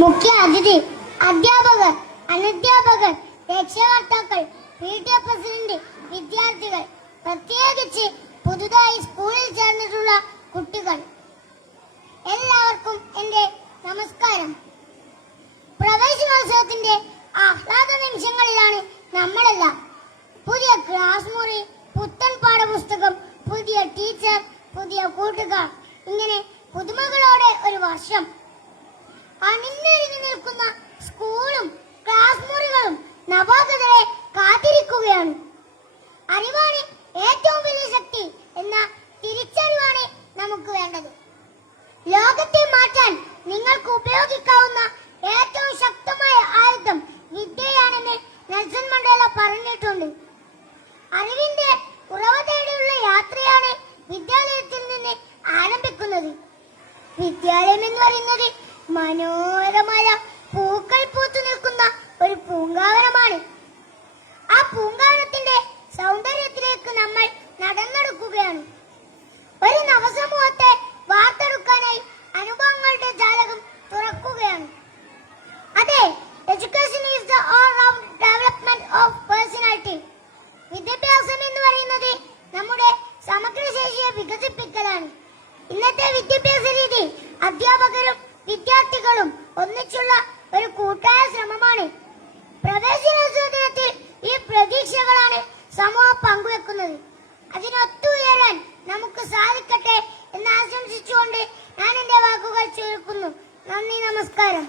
മുഖ്യ അതിഥി, അധ്യാപകർ, അനധ്യാപകർ, രക്ഷകർത്താക്കൾ, PTA പ്രസിഡന്റ്, വിദ്യാർത്ഥികൾ, പ്രത്യേകിച്ച് പുതുതായി സ്കൂളിൽ ചേർന്നിട്ടുള്ള കുട്ടികൾ, എല്ലാവർക്കും എന്റെ നമസ്കാരം. പ്രവേശനോത്സവത്തിന്റെ ആഹ്ലാദ നിമിഷങ്ങളിലാണ് നമ്മളെല്ലാം. പുതിയ ക്ലാസ് മുറി, പുത്തൻ പാഠപുസ്തകം, പുതിയ ടീച്ചർ, പുതിയ കൂട്ടുകാർ, ഇങ്ങനെ പുതുമകളോടെ ഒരു വർഷം. അണിനിരങ്ങി നിൽക്കുന്ന സ്കൂളും ക്ലാസ് മുറികളും നവാഗതരെ കാത്തിരിക്കുകയാണ്. അറിവാണ് ഏറ്റവും വലിയ ശക്തി എന്ന തിരിച്ചറിവാണ് നമുക്ക് വേണ്ടത്. ലോകത്തെ മാറ്റാൻ നിങ്ങൾക്ക് ഉപയോഗിക്കാവുന്ന ഏറ്റവും ശക്തമായ ആയുധം വിദ്യയാണെന്ന് നെൽസൺ മണ്ടേല പറഞ്ഞിട്ടുണ്ട്. അറിവിന്റെ ഉറവ തേടിയുള്ള യാത്രയാണ് വിദ്യാലയത്തിൽ നിന്ന് ആരംഭിക്കുന്നത്. വിദ്യാലയം എന്ന് പറയുന്നത് മനോഹരമായ പൂക്കൾ പൂത്തു നിൽക്കുന്ന ഒരു പൂങ്കാവനമാണ്. ആ പൂങ്കാവനത്തിന്റെ സൗന്ദര്യത്തിലേക്ക് നമ്മൾ നടന്നെടുക്കുകയാണ്. ഒരു നവസമൂഹത്തെ വാർത്തെടുക്കാനായി അനുഭവങ്ങളുടെ ജാലകം തുറക്കുകയാണ്. അതെ, education is the all round development of personality. വിദ്യാഭ്യാസം എന്ന് പറയുന്നത് നമ്മുടെ സമഗ്രശേഷിയെ വികസിപ്പിക്കലാണ്. ഇന്നത്തെ വിദ്യാഭ്യാസ രീതി അധ്യാപകരും വിദ്യാർത്ഥികളും ഒന്നിച്ചുള്ള ഒരു കൂട്ടായ ശ്രമമാണ്. പ്രവേശനോത്സവ ദിനത്തിൽ ഈ പ്രതീക്ഷകളാണ് സമൂഹം പങ്കുവെക്കുന്നത്. അതിനൊത്തുയരാൻ നമുക്ക് സാധിക്കട്ടെ എന്ന് ആശംസിച്ചുകൊണ്ട് ഞാൻ എന്റെ വാക്കുകൾ ചുരുക്കുന്നു. നന്ദി, നമസ്കാരം.